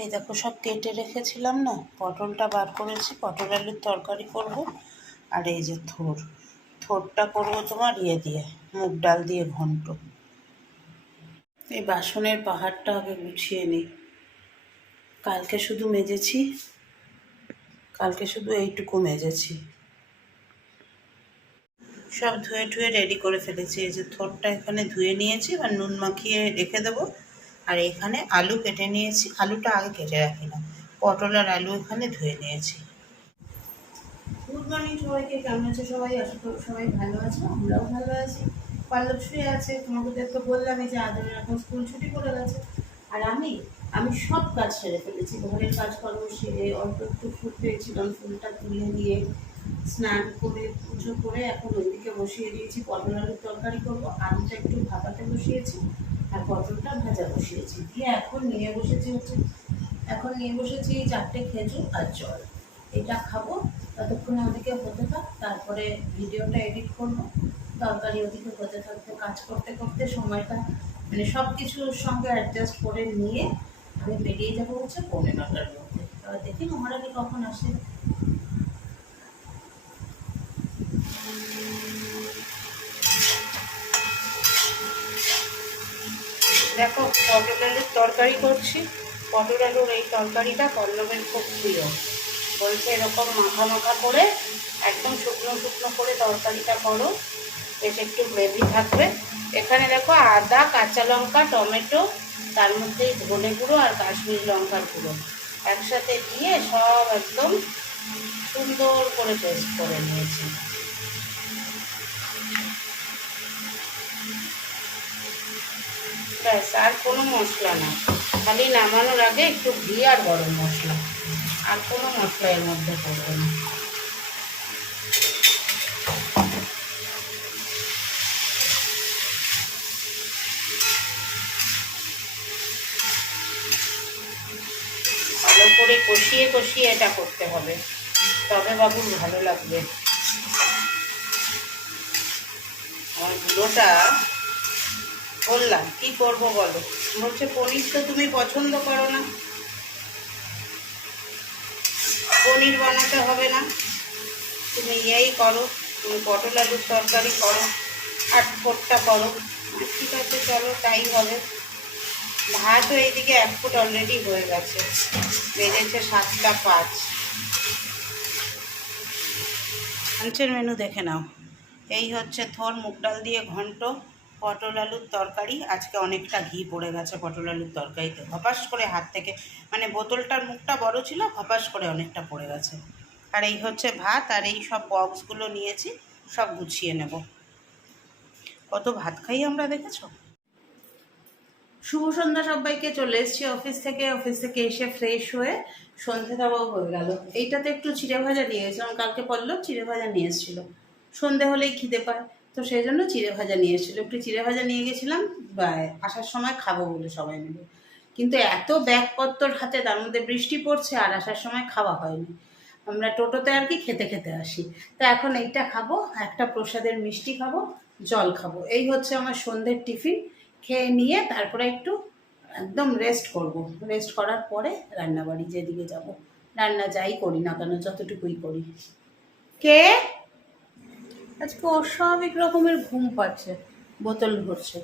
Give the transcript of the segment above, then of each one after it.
এই দেখো সব কেটে রেখেছিলাম না? পটলটা বার করেছি, পটল আলুর তরকারি করব আর এই যে থোর। থোরটা করব তোমার ইয়ে দিয়ে, মুগ ডাল দিয়ে ঘন্ট। এই বাসনের পাহাড়টা আগে গুছিয়ে নিই। কালকে শুধু মেজেছি, কালকে শুধু এইটুকু মেজেছি। সব ধুয়ে টুয়ে রেডি করে ফেলেছি। এই যে থোরটা এখানে ধুয়ে নিয়েছি, এবার নুন মাখিয়ে রেখে দেবো। আর এখানে আলু কেটে নিয়েছি। আলুটা আগে কেটে রাখি না। পটল আর আলু এখানে ধুয়ে নিয়েছি। গুড মর্নিং সবাইকে, কেমন আছে সবাই? আশা করি সবাই ভালো আছে, আমরাও ভালো আছি। পাল্লব শুয়ে আছে, তোমাদের তো বললামই যে আদরের এখন স্কুল ছুটি পড়ে গেছে। আর আমি আমি সব কাজ সেরে ফেলেছি। ঘরের কাজকর্ম সেরে, অল্প একটু ফুল পেয়েছিলাম ফুলটা তুলে দিয়ে স্নান করে, পুজো করে এখন ওইদিকে বসিয়ে দিয়েছি। পটল আলুর তরকারি করব, আলুটা একটু ভাপাতে বসিয়েছি। আর পটলটা ভাজা বসিয়েছি। দিয়ে এখন নিয়ে বসেছি হচ্ছে, এখন নিয়ে বসেছি চারটে খেজুর আর জল। এটা খাব, ততক্ষণে ওদিকে হতে থাক, তারপরে ভিডিওটা এডিট করব। তরকারি ওদিকে হতে থাকতে, কাজ করতে করতে সময়টা মানে সব কিছুর সঙ্গে অ্যাডজাস্ট করে নিয়ে আমি বেরিয়ে যাব হচ্ছে পৌনে নটার মধ্যে। এবার দেখি মহারানী কখন আসে। দেখো, পটল আলুর তরকারি করছি। পটল আলুর এই তরকারিটা পল্লবের খুব প্রিয়। বলছে এরকম মাখা মাখা করে, একদম শুকনো শুকনো করে তরকারিটা করো। বেশ একটু গ্রেভি থাকবে। এখানে দেখো আদা, কাঁচা লঙ্কা, টমেটো, তার মধ্যে ধনে গুঁড়ো আর কাশ্মীরি লঙ্কার গুঁড়ো। একসাথে দিয়ে সব একদম সুন্দর করে পেস্ট করে নিয়েছি। ব্যাস, আর কোনো মশলা না। খালি নামানোর আগে একটু ঘি আর গরম মশলা। আর কোনো মশলা এর মধ্যে পড়বে না। ভালো করে কষিয়ে কষিয়ে এটা করতে হবে। তবে বাবুর ভালো লাগবে। আমার গুঁড়োটা বললাম, কি করব বলো? বলছে পনির তো তুমি পছন্দ করো না। পনির বানাতে হবে না। তুমি এই করো, তুমি পটল আলুর তরকারি করো, আর ফোটটা করো। ঠিক আছে, চলো, তাই হবে। ভাতও এইদিকে এক ফুট অলরেডি হয়ে গেছে। বেজেছে সাতটা পাঁচ। লাঞ্চের মেনু দেখে নাও। এই হচ্ছে থোর, মুগ ডাল দিয়ে ঘন্ট। পটল আলুর তরকারি, আজকে অনেকটা ঘি পড়ে গেছে পটল আলুর তরকারিতে। হপাস করে হাত থেকে মানে বোতলটার মুখটা বড় ছিল হপাস করে অনেকটা পড়ে গেছে। আর এই হচ্ছে ভাত, আর এই সব বক্সগুলো নিয়েছি, সব গুছিয়ে নেব। কত ভাত খাই আমরা, দেখেছ? শুভ সন্ধ্যা সবাইকে, চলে এসেছি অফিস থেকে। অফিস থেকে এসে ফ্রেশ হয়ে সন্ধে দেওয়াও হয়ে গেল। এইটাতে একটু চিড়ে ভাজা নিয়ে গেছিলাম কালকে পড়ল চিড়ে ভাজা নিয়ে এসেছিল। সন্ধে হলেই খিদে পায়। তো সেই জন্য চিড়ে ভাজা নিয়ে এসেছিল। একটু চিড়ে ভাজা নিয়ে গেছিলাম আসার সময় খাব বলে সবাই মিলে। কিন্তু এত ব্যাগপত্তর হাতে, তার মধ্যে বৃষ্টি পড়ছে আর আসার সময় খাওয়া হয়নি। আমরা টোটোতে আর কি খেতে খেতে আসি। তো এখন এইটা খাব, একটা প্রসাদের মিষ্টি খাব, জল খাব। এই হচ্ছে আমার সন্ধ্যের টিফিন। খেয়ে নিয়ে তারপরে একটু একদম রেস্ট করব। রেস্ট করার পরে রান্নাবাড়ি যেদিকে যাব। রান্না যাই করি না কেন, যতটুকুই করি। কে? আজকে অস্বাভাবিক রকমের ঘুম পাচ্ছে বোতল ভরছে।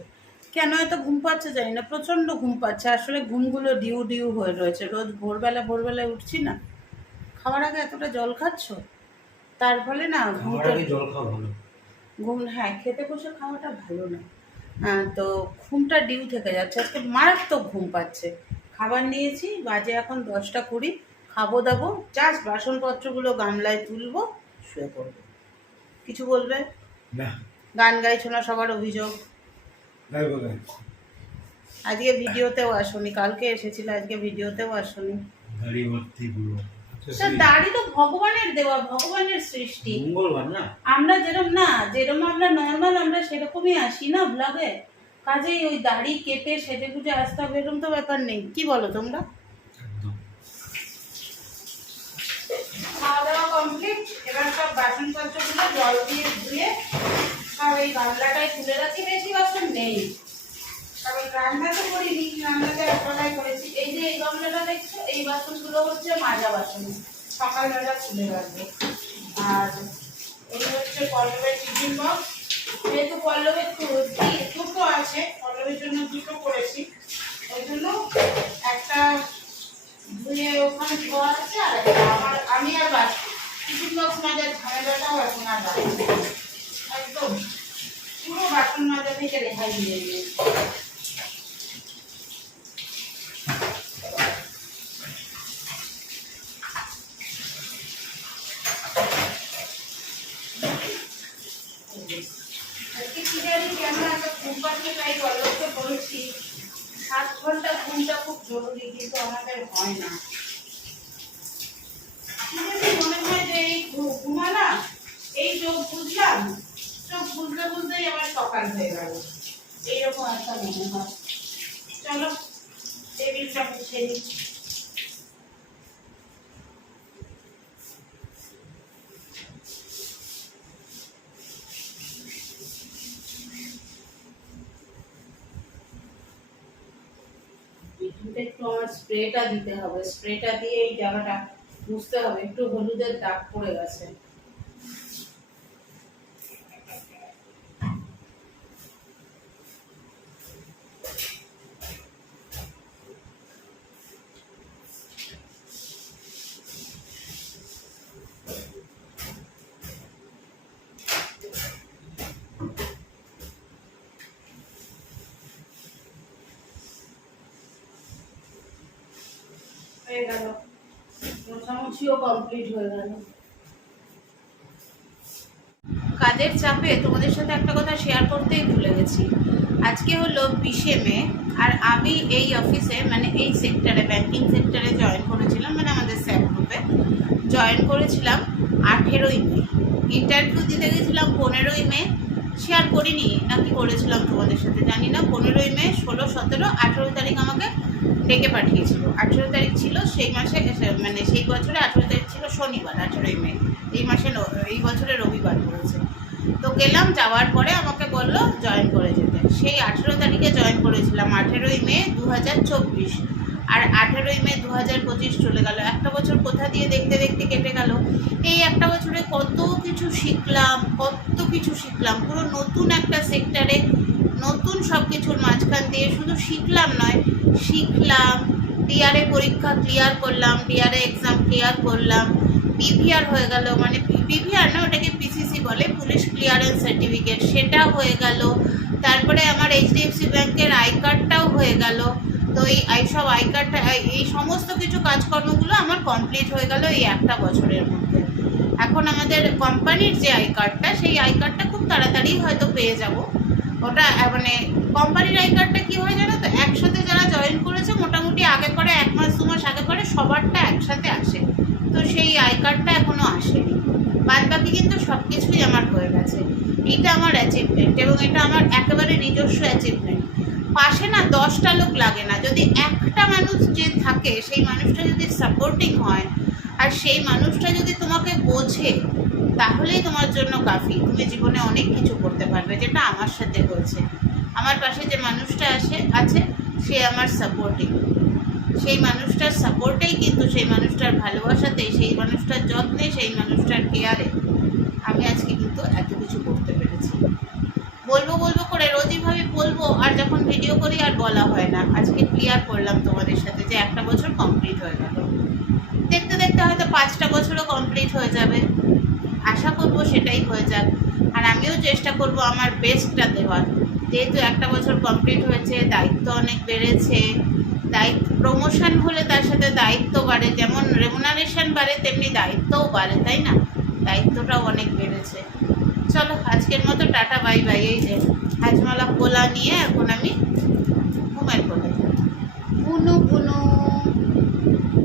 কেন এত ঘুম পাচ্ছে জানি না প্রচণ্ড ঘুম পাচ্ছে। আসলে ঘুমগুলো ডিউ ডিউ হয়ে রয়েছে। রোজ ভোরবেলা ভোরবেলায় উঠছি না। খাওয়ার আগে এতটা জল খাচ্ছ? তার ফলে না ঘুমটা জল খাওয়া ভালো। ঘুম হ্যাঁ খেতে বসে খাওয়াটা ভালো না। হ্যাঁ, তো ঘুমটা ডিউ থেকে যাচ্ছে। আজকে মারাত্মক ঘুম পাচ্ছে। খাবার নিয়েছি বাজে এখন দশটা কুড়ি। খাব দাবো জাস্ট বাসনপত্রগুলো গামলায় তুলবো শুয়ে পড়ব। কিছু বলবে না। গান গাইছো না সবার অভিযোগ আজকে ভিডিওতেও আসনি কালকে এসেছিল আজকে ভিডিওতেও আসনি। দাড়ি তো ভগবানের দেওয়া ভগবানের সৃষ্টি। মঙ্গলবার না? আমরা যেরকম না যেরকম আমরা নর্মাল আমরা সেরকমই আসি না ব্লগে কাজেই ওই দাড়ি কেটে সেজে গুজে আসতে হবে এরকম তো ব্যাপার নেই। কি বলো তোমরা? খাওয়া দাওয়া কমপ্লিট এবার সব বাসনপত্রগুলো জল দিয়ে ধুয়ে সব এই গামলাটায় তুলে রাখি, বেশি বাসন নেই। কারণ রান্না তো করিনি রান্নাতে একবেলায় করেছি। এই যে এই গামলাটা দেখছ, এই বাসনগুলো হচ্ছে মাজা বাসন। সকালবেলা খুলে রাখবে। আর এই হচ্ছে পল্লবের টিফিন বক্স যেহেতু পল্লবের দুটো আছে, পল্লবের জন্য দুটো করেছি। ওই জন্য একটা ধুয়ে ওখানে ধোয়া আছে আর একটা আমি আর বাস টিফিন বক্স মাজার ঝামেলাটাও এখন আর একদম পুরো বাসন মাজা থেকে রেহাই বলেছি, সাত ঘণ্টা ঘুমটা খুব জরুরি, কিন্তু আমাদের হয় না। চোখ বুঝলাম? চোখ বুঝতে বুঝতেই সকাল হয়ে গেল। এইরকম একটা মনে হয় চলো, টেবিলটা মুছে নিই। স্প্রেটা দিতে হবে। স্প্রেটা দিয়ে এই জায়গাটা মুছতে হবে। একটু হলুদের দাগ পড়ে গেছে। কাজের চাপে তোমাদের সাথে একটা কথা শেয়ার করতেই ভুলে গেছি। আজকে হলো বিশে মে, আর আমি এই অফিসে মানে এই সেক্টরে ব্যাংকিং সেক্টরে জয়েন করেছিলাম মানে আমাদের স্যার গ্রুপে জয়েন করেছিলাম আঠেরোই মে। ইন্টারভিউ দিতে গেছিলাম পনেরোই মে। শেয়ার করিনি, নাকি করেছিলাম তোমাদের সাথে, জানি না। পনেরোই মে, ষোলো, সতেরো আঠেরো তারিখ আমাকে ডেকে পাঠিয়েছিল। আঠেরো তারিখ ছিল সেই মাসে মানে সেই বছরে আঠেরো তারিখ ছিল শনিবার, আঠেরোই মে। এই মাসে এই বছরে রবিবার পড়েছে। তো গেলাম, যাওয়ার পরে আমাকে বলল জয়েন করে যেতে। সেই আঠেরো তারিখে জয়েন করেছিলাম, আঠেরোই মে দু হাজার চব্বিশ। আর আঠেরোই মে দু হাজার পঁচিশ চলে গেল। একটা বছর কোথা দিয়ে দেখতে দেখতে কেটে গেল। এই একটা বছরে কত কিছু শিখলাম, কত কিছু শিখলাম। পুরো নতুন একটা সেক্টরে নতুন সব কিছুর মাঝখান দিয়ে শুধু শিখলাম নয়, শিখলাম ডিআরএ পরীক্ষা ক্লিয়ার করলাম ডিআরএ এক্সাম ক্লিয়ার করলাম পিভিআর হয়ে গেল মানে পিভিআর না, ওটাকে পিসিসি বলে পুলিশ ক্লিয়ারেন্স সার্টিফিকেট সেটা হয়ে গেল। তারপরে আমার এইচডিএফসি ব্যাংকের আই কার্ডটাও হয়ে গেল। তো এই এই সব আই কার্ডটা এই সমস্ত কিছু কাজকর্মগুলো আমার কমপ্লিট হয়ে গেল এই একটা বছরের মধ্যে। এখন আমাদের কোম্পানির যে আই কার্ডটা সেই আই কার্ডটা খুব তাড়াতাড়ি হয়তো পেয়ে যাব। ওটা মানে কোম্পানির আই কার্ডটা কি হয় জানো তো? একসাথে যারা জয়েন করেছে, মোটামুটি আগে করে এক মাস, দু মাস আগে করে সবারটা একসাথে আসে। তো সেই আই কার্ডটা এখনও আসেনি। বাদ বাকি কিন্তু সব কিছুই আমার হয়ে গেছে। এটা আমার অ্যাচিভমেন্ট এবং এটা আমার একেবারে নিজস্ব অ্যাচিভমেন্ট পাশে না দশটা লোক লাগে না। যদি একটা মানুষ যে থাকে, সেই মানুষটা যদি সাপোর্টিং হয়, আর সেই মানুষটা যদি তোমাকে বোঝে তাহলেই তোমার জন্য কাফি। তুমি জীবনে অনেক কিছু করতে পারবে, যেটা আমার সাথে হয়েছে। আমার পাশে যে মানুষটা আসে, আছে, সে আমার সাপোর্টিং সেই মানুষটার সাপোর্টেই কিন্তু সেই মানুষটার ভালোবাসাতে, সেই মানুষটার যত্নে, সেই মানুষটার কেয়ারে আমি আজকে কিন্তু এত কিছু করতে পেরেছি। বলব বলব করে, রোজই ভাবে বলব, আর যখন ভিডিও করি আর বলা হয় না। আজকে ক্লিয়ার করলাম তোমাদের সাথে যে একটা বছর কমপ্লিট হয়ে গেল। দেখতে দেখতে হয়তো পাঁচটা বছরও কমপ্লিট হয়ে যাবে। আশা করব সেটাই হয়ে যাক। আর আমিও চেষ্টা করব আমার বেস্টটা দেওয়ার। যেহেতু একটা বছর কমপ্লিট হয়েছে, দায়িত্ব অনেক বেড়েছে, দায়িত্ব প্রমোশন হলে তার সাথে দায়িত্ব বাড়ে। যেমন রেমুনারেশন বাড়ে, তেমনি দায়িত্বও বাড়ে, তাই না? দায়িত্বটাও অনেক বেড়েছে। চলো, আজকের মতো টাটা বাই বাই এই যে হাজমালা কোলা নিয়ে এখন আমি ঘুমের কোলে বুনু বুনু।